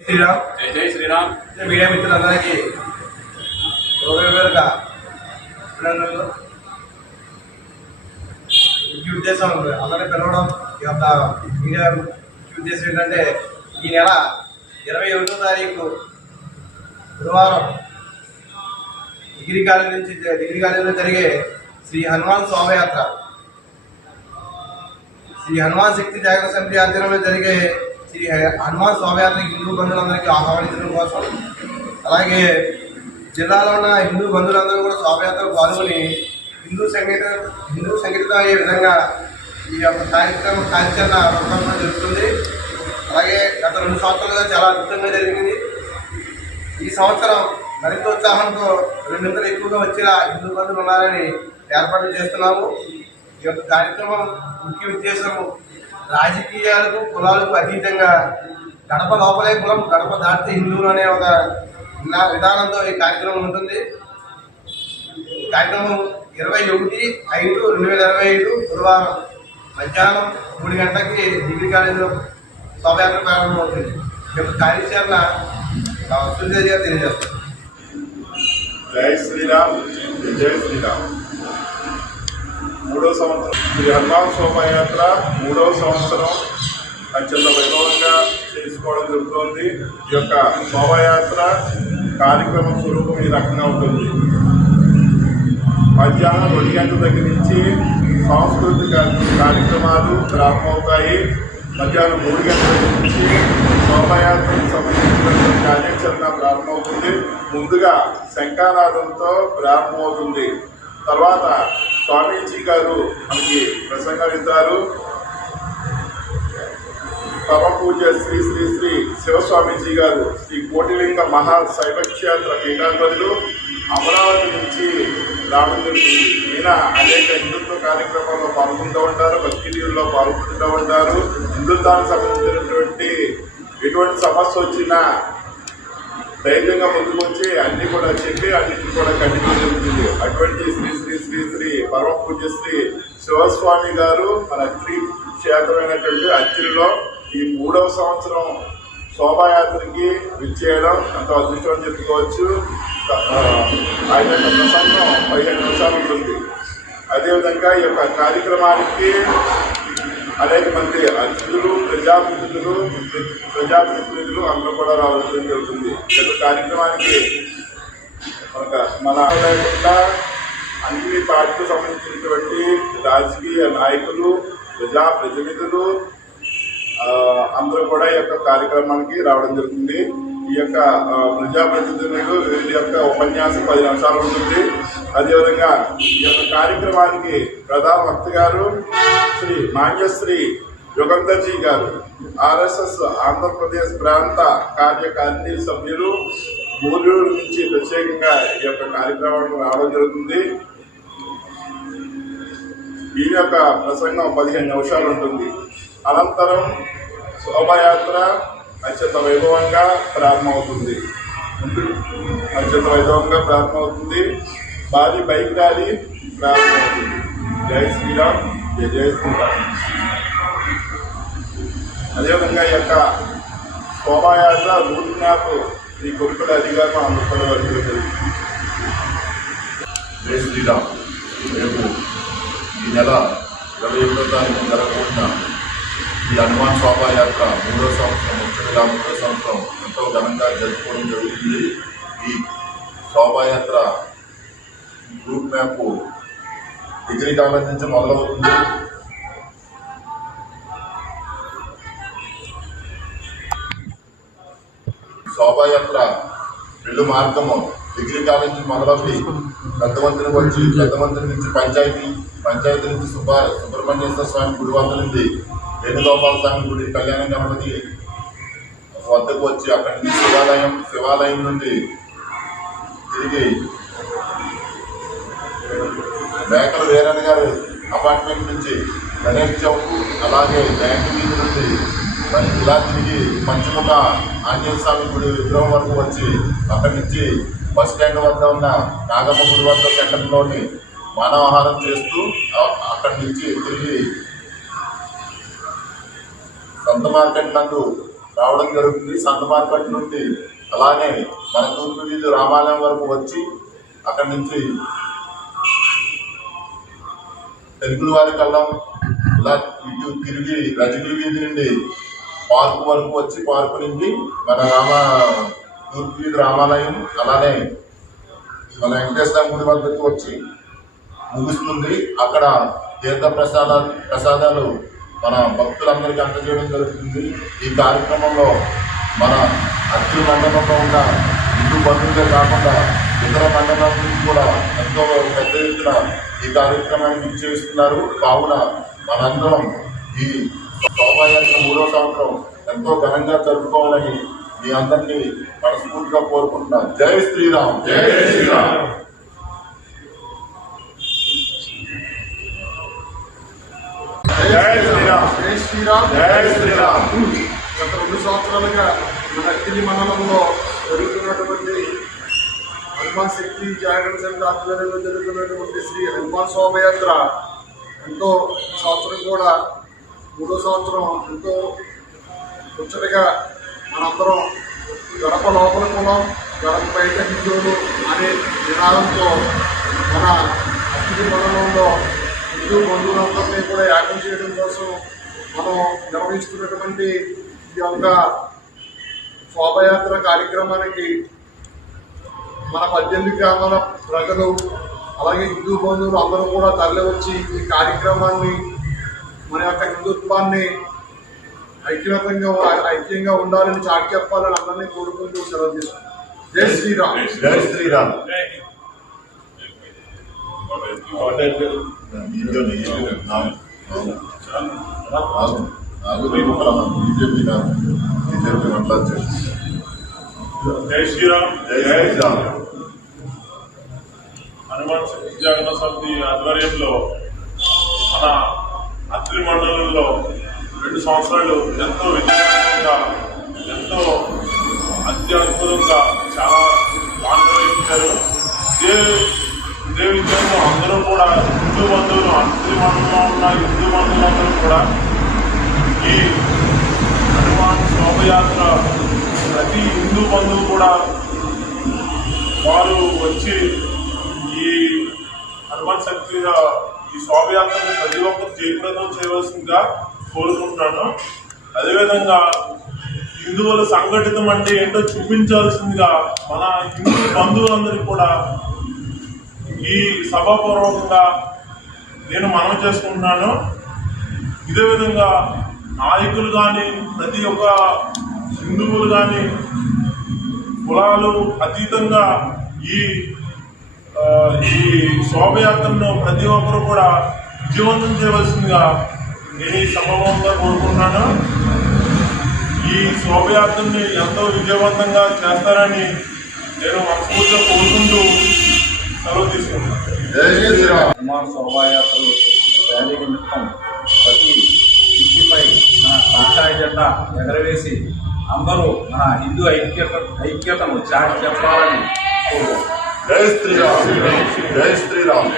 శ్రీరామ్. జై జై శ్రీరామ్. మీడియా మిత్రులందరికీ హృదయపూర్వక అభినందనలు. ముఖ్య ఉద్దేశం అందరినీ పిలవడం ఈ యొక్క మీడియా ముఖ్య ఉద్దేశం ఏంటంటే ఈ నెల 21వ తారీఖు బుధవారం డిగ్రీ కాలేజీలో జరిగే శ్రీ హనుమాన్ శోభయాత్ర, శ్రీ హనుమాన్ శక్తి జాగరణ సమితి ఆధ్వర్యంలో జరిగే శ్రీ హనుమాన్ శోభయాత్రకి హిందూ బంధువులందరికీ ఆహ్వానించడం కోసం, అలాగే జిల్లాలో ఉన్న హిందూ బంధువులందరూ కూడా శోభయాత్రకు పాల్గొని హిందూ సంఘటితం అయ్యే విధంగా ఈ యొక్క కార్యాచరణ రూపకల్పన జరుగుతుంది. అలాగే గత 2 సంవత్సరాలుగా చాలా అద్భుతంగా జరిగింది. ఈ సంవత్సరం మరింత ఉత్సాహంతో 2 ఎక్కువగా వచ్చేలా హిందూ బంధువులు ఉన్నారని ఏర్పాట్లు చేస్తున్నాము. ఈ యొక్క కార్యక్రమం ముఖ్య ఉద్దేశం రాజకీయాలకు కులాలకు అతీతంగా గడప లోపలే కులం, గడప దాటితే హిందువులు అనే ఒక విధానంతో ఈ కార్యక్రమం ఉంటుంది. కార్యక్రమం 21/5/2025 గురువారం మధ్యాహ్నం 3 గంటలకి డిగ్రీ కాలేజీలో శోభయాత్ర ప్రారంభమవుతుంది. ఈ యొక్క కార్యాచరణ సురేష్ గారు తెలియజేస్తారు. జై శ్రీరామ్. జై శ్రీరామ్. 3వ సంవత్సరం శ్రీ హనుమాన్ శోభయాత్ర 3వ సంవత్సరం అత్యంత వైభవంగా చేసుకోవడం జరుగుతుంది. ఈ యొక్క శోభయాత్ర కార్యక్రమ స్వరూపం ఈ రకంగా ఉంటుంది. మధ్యాహ్నం 2 గంటల దగ్గర నుంచి సాంస్కృతిక కార్యక్రమాలు ప్రారంభమవుతాయి. మధ్యాహ్నం 3 గంటల దగ్గర నుంచి శోభయాత్రకు సంబంధించిన కార్యాచరణ ప్రారంభమవుతుంది. ముందుగా శంఖానాదంతో ప్రారంభమవుతుంది. తర్వాత స్వామీజీ గారు మనకి ప్రసంగం ఇస్తారు. పరమ పూజ శ్రీ శ్రీ శ్రీ శివస్వామీజీ గారు శ్రీ కోటిలింగ మహా శైవక్షేత్ర పీఠాధిపతులు అమరావతి నుంచి రావడం జరుగుతుంది. ఈయన అనేక హిందుత్వ కార్యక్రమాల్లో పాల్గొంటూ ఉంటారు, భక్తిలో పాల్గొంటూ ఉంటారు. హిందుత్వానికి సంబంధించినటువంటి ఎటువంటి సమస్య వచ్చినా ధైర్యంగా ముందుకొచ్చి అన్ని కూడా చెప్పి అన్నింటినీ కూడా ఖండించడం జరుగుతుంది. అటువంటి శ్రీ శ్రీ శ్రీ శ్రీ పరమ పూజ శ్రీ శివస్వామి గారు మన అత్రి క్షేత్రమైనటువంటి అత్రిలో ఈ 3వ సంవత్సరం శోభాయాత్రకి విచ్చేయడం ఎంతో అదృష్టం అని చెప్పుకోవచ్చు. ఆయన యొక్క ప్రసంగం 15 నిమిషాలు ఉంటుంది. అదేవిధంగా ఈ యొక్క కార్యక్రమానికి అనేక మంది అతిథులు, ప్రజాప్రతినిధులు అందరూ కూడా రావడం జరుగుతుంది. ఈ యొక్క కార్యక్రమానికి మన లేకుండా అన్ని పార్టీలకు సంబంధించినటువంటి రాజకీయ నాయకులు, ప్రజాప్రతినిధులు అందరూ కూడా ఈ యొక్క కార్యక్రమానికి రావడం జరుగుతుంది. ఈ యొక్క ప్రజాప్రతినిధులు వీరి యొక్క ఉపన్యాసం 10 నిమిషాలు ఉంటుంది. అదేవిధంగా ఈ యొక్క కార్యక్రమానికి ప్రధాన వక్త గారు శ్రీ మాన్యశ్రీ యుగంధర్జీ గారు, ఆర్ఎస్ఎస్ ఆంధ్రప్రదేశ్ ప్రాంత కార్యకారిణి సభ్యులు, గూడూరు నుంచి ప్రత్యేకంగా ఈ యొక్క కార్యక్రమానికి రావడం జరుగుతుంది. ఈ యొక్క ప్రసంగం 15 నిమిషాలు ఉంటుంది. అనంతరం శోభాయాత్ర అత్యంత వైభవంగా ప్రారంభమవుతుంది. భారీ బైక్ ర్యాలీ ప్రారంభమవుతుంది. జై శ్రీరామ్. జై జై శ్రీరామ్. అదేవిధంగా ఈ యొక్క శోభాయాత్ర రూట్ మ్యాప్ శ్రీ కొరికల అధికారులు ఆంధ్రప్రదేశ్ వరకు జరుగుతుంది. జై శ్రీరామ్. రేపు ఈ నెల 21వ తారీఖు జరగబోతున్న ఈ హనుమాన్ శోభాయాత్ర 3వ సంవత్సరం, ముఖ్యంగా 3వ సంవత్సరం ఎంతో ఘనంగా జరుపుకోవడం జరుగుతుంది. ఈ శోభాయాత్ర రూట్ మ్యాప్ డిగ్రీ కాలేజ్ నుంచి మొదలవుతుంది. శోభాయాత్ర వెళ్ళు మార్గము డిగ్రీ కాలేజ్ నుంచి మొదలవుతుంది. పెద్దమంత్రికి వచ్చి పెద్దమంత్రి నుంచి పంచాయతీ నుంచి సుబ్రహ్మణ్యేశ్వర స్వామి గుడి వద్ద నుండి వేణుగోపాల స్వామి గుడి కళ్యాణ గణపతి వద్దకు వచ్చి అక్కడి నుంచి శివాలయం నుండి తిరిగి మేకల వీరన్న గారు అపార్ట్మెంట్ నుంచి గణేష్ చౌక్, అలాగే బ్యాంకు వీధి నుండి ఇలా తిరిగి పంచముఖ ఆంజనేయ స్వామి గుడి విగ్రహం వరకు వచ్చి అక్కడి నుంచి బస్ స్టాండ్ వద్ద ఉన్న నాగమ్మ గుడి వద్ద సెంటర్లోని మానవాహారం చేస్తూ అక్కడి నుంచి తిరిగి సంత మార్కెట్ నందు రావడం జరుగుతుంది. సంత మార్కెట్ నుండి అలానే మన తూర్పు వీధి రామాలయం వరకు వచ్చి అక్కడి నుంచి తెలుగుల వారి కళ్ళం ఇలా ఇటు తిరిగి రజకుల వీధి నుండి పార్కు వరకు వచ్చి పార్కు నుండి మన తూర్పు వీధి రామాలయం అలానే మన వెంకటేశ్వర గుడి వద్దకు వచ్చి ముగుస్తుంది. అక్కడ తీర్థ ప్రసాదాలు మన భక్తులందరికీ అందజేయడం జరుగుతుంది. ఈ కార్యక్రమంలో మన అత్తిలి మండలంలో ఉన్న హిందూ బంధువులే కాకుండా ఇతర మండలాల నుంచి కూడా ఎంతో పెద్ద ఎత్తున ఈ కార్యక్రమాన్ని చేస్తున్నారు. కావున మనందరం ఈ శోభాయాత్ర 3వ సంవత్సరం ఎంతో ఘనంగా జరుపుకోవాలని మీ అందరినీ మనస్ఫూర్తిగా కోరుకుంటున్నాను. జై శ్రీరామ్. జై శ్రీరామ్. జై శ్రీరామ్. జై శ్రీరామ్. జై శ్రీరామ్. గత 2 సంవత్సరాలుగా మన అత్తిలి మండలంలో జరుగుతున్నటువంటి హనుమాన్ శక్తి జాగరణ సమితి ఆధ్వర్యంలో జరుగుతున్నటువంటి శ్రీ హనుమాన్ శోభయాత్ర ఎంతో ఈ సంవత్సరం కూడా 3వ సంవత్సరం ఎంతో ముచ్చటగా మనందరం గడప లోపల కులం గడప బయట హిందువులు అనే నినాదంతో మన అత్తిలి మండలంలో హిందూ బంధువులందరినీ కూడా యాగం చేయడం కోసం మనం నిర్వహిస్తున్నటువంటి ఈ యొక్క శోభయాత్ర కార్యక్రమానికి మన 18 గ్రామాల ప్రజలు అలాగే హిందూ బంధువులు అందరూ కూడా తరలి వచ్చి ఈ కార్యక్రమాన్ని మన యొక్క హిందుత్వాన్ని ఐక్యంగా ఉండాలని చాటి చెప్పాలని అందరినీ కోరుకుంటూ సెలవు తీసుకుంటాం. జై శ్రీరామ్. జై శ్రీరామ్. జై శ్రీరామ్. జై శ్రీరామ్. హనుమాన్ శక్తి జాగరణ సమితి ఆధ్వర్యంలో మన అత్తిలి మండలంలో 2 సంవత్సరాలు ఎంతో విజయవంతంగా ఎంతో అత్యద్భుతంగా చాలా బాగా నిర్వహించారు. ఇదే విషయంలో అందరూ కూడా హిందూ బంధువులు అత్తిలి మండలంలో ఉన్న హిందూ బంధువులందరూ కూడా ఈ హనుమాన్ శోభయాత్ర ప్రతి హిందూ బంధువు కూడా వారు వచ్చి ఈ హనుమాన్ శక్తి ఈ శోభయాత్రను ప్రతి ఒక్కరు జయప్రదం చేయవలసిందిగా కోరుకుంటున్నాను. అదేవిధంగా హిందువుల సంఘటితం అంటే ఏంటో చూపించాల్సిందిగా మన హిందూ బంధువులందరికీ కూడా ఈ సభాపూర్వకంగా నేను మనవి చేసుకుంటున్నాను. ఇదే విధంగా నాయకులు కానీ ప్రతి ఒక్క హిందువులు కానీ కులాలు అతీతంగా ఈ శోభయాత్రను ప్రతి ఒక్కరు కూడా విజయవంతం చేయవలసిందిగా నేను ఈ సభాముఖంగా కోరుకుంటున్నాను. ఈ శోభయాత్రని ఎంతో విజయవంతంగా చేస్తారని నేను మనస్ఫూర్తిగా కోరుకుంటూ సెలవు తీసుకుంటున్నాను. హనుమాన్ శోభాయాత్రలు ర్యాలీ నిమిత్తం ప్రతి ఇంటిపై మన కాషాయ జెండా ఎగరవేసి అందరూ మన హిందూ ఐక్యతను చాటి చెప్పాలని కోరుకుంటున్నాను. జై శ్రీరామ్. జై శ్రీరామ్.